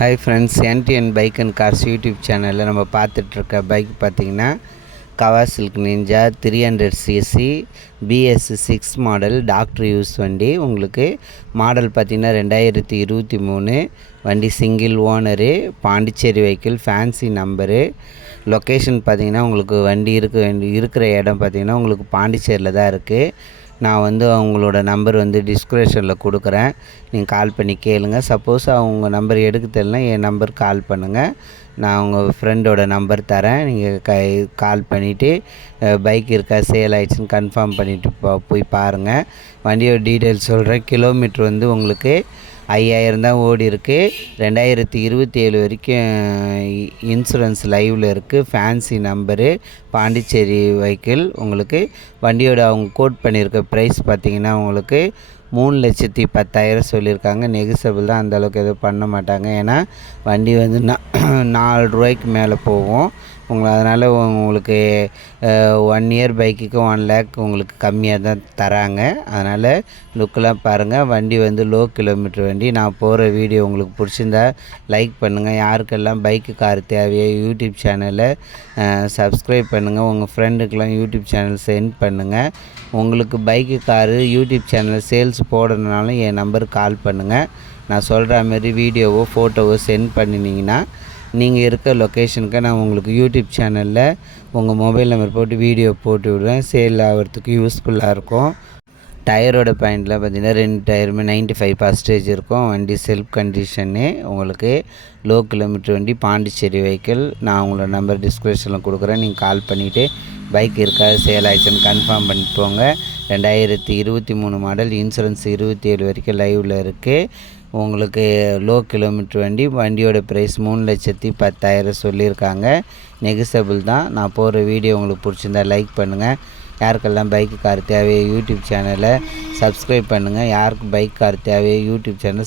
Hi friends, NTN bike and cars YouTube சேனலில் நம்ம பார்த்துட்ருக்க பைக் பார்த்திங்கன்னா Kawasaki Ninja 300cc BS6 model doctor use வண்டி. உங்களுக்கு மாடல் பார்த்திங்கன்னா 2023 வண்டி. Single owner, Pondicherry vehicle, fancy number. Location பார்த்திங்கன்னா உங்களுக்கு வண்டி இருக்கிற இடம் பார்த்திங்கன்னா உங்களுக்கு பாண்டிச்சேரியில் தான் இருக்குது. நான் அவங்களோட நம்பர் டிஸ்கிரிப்ஷனில் கொடுக்குறேன், நீங்கள் கால் பண்ணி கேளுங்க. சப்போஸ் அவங்க நம்பர் எடுக்க தெரியலனா என் நம்பர் கால் பண்ணுங்கள். நான் உங்கள் ஃப்ரெண்டோட நம்பர் தரேன், நீங்கள் கால் பண்ணிவிட்டு பைக் இருக்கா சேல் ஆகிடுச்சின்னு கன்ஃபார்ம் பண்ணிவிட்டு போய் பாருங்கள். வண்டியோட டீட்டெயில்ஸ் சொல்கிறேன். கிலோமீட்ரு உங்களுக்கு 5000 தான் ஓடி இருக்குது. 2027 வரைக்கும் இன்சூரன்ஸ் லைவில் இருக்குது. Fancy number, Pondicherry vehicle. உங்களுக்கு வண்டியோட அவங்க கோட் பண்ணியிருக்க ப்ரைஸ் பார்த்திங்கன்னா உங்களுக்கு 3,10,000 சொல்லியிருக்காங்க. நெகிசபிள் தான், அந்தளவுக்கு எதுவும் பண்ண மாட்டாங்க. ஏன்னா வண்டி 4 ரூபாய்க்கு மேலே போகும் அதனால் உங்களுக்கு 1 இயர் பைக்குக்கு 1 லேக் உங்களுக்கு கம்மியாக தான் தராங்க. அதனால் லுக்கெலாம் பாருங்கள். வண்டி லோ கிலோமீட்டர் வண்டி. நான் போகிற வீடியோ உங்களுக்கு பிடிச்சிருந்தா லைக் பண்ணுங்கள். யாருக்கெல்லாம் பைக்கு கார் தேவையோ யூடியூப் சேனலை சப்ஸ்கிரைப் பண்ணுங்கள். உங்கள் ஃப்ரெண்டுக்கெலாம் யூடியூப் சேனல் சென்ட் பண்ணுங்கள். உங்களுக்கு bike car YouTube channel sales போடணுனாலும் என் நம்பருக்கு கால் பண்ணுங்கள். நான் சொல்கிற மாதிரி வீடியோவோ ஃபோட்டோவோ சென்ட் பண்ணினீங்கன்னா நீங்கள் இருக்க லொக்கேஷனுக்கு நான் உங்களுக்கு யூடியூப் சேனலில் உங்கள் மொபைல் நம்பர் போட்டு வீடியோ போட்டு விடுவேன். சேல் ஆகிறதுக்கு யூஸ்ஃபுல்லாக இருக்கும். டயரோட பாயிண்டில் பார்த்திங்கன்னா 2 டயருமே 95% இருக்கும். வண்டி செல்ஃப் கண்டிஷனு. உங்களுக்கு லோ கிலோமீட்டர் வண்டி, பாண்டிச்சேரி வெஹிக்கிள். நான் உங்களோட நம்பர் டிஸ்கிரிப்ஷனில் கொடுக்குறேன், நீங்கள் கால் பண்ணிவிட்டு பைக் இருக்கா சேல் ஆகிடுச்சுன்னு கன்ஃபார்ம் பண்ணிட்டு போங்க. 2023 மாடல், இன்சூரன்ஸ் 27 வரைக்கும் லைவில் இருக்குது. உங்களுக்கு லோ கிலோமீட்டர் வண்டி. வண்டியோட ப்ரைஸ் 3,10,000 சொல்லியிருக்காங்க. நெகிசபிள் தான். நான் போகிற வீடியோ உங்களுக்கு பிடிச்சிருந்தா லைக் பண்ணுங்கள். யாருக்கெல்லாம் பைக்கு கார் தேவையோ யூடியூப் சேனலை சப்ஸ்கிரைப் பண்ணுங்கள். யாருக்கு பைக் கார் தேவையோ யூடியூப் சேனல்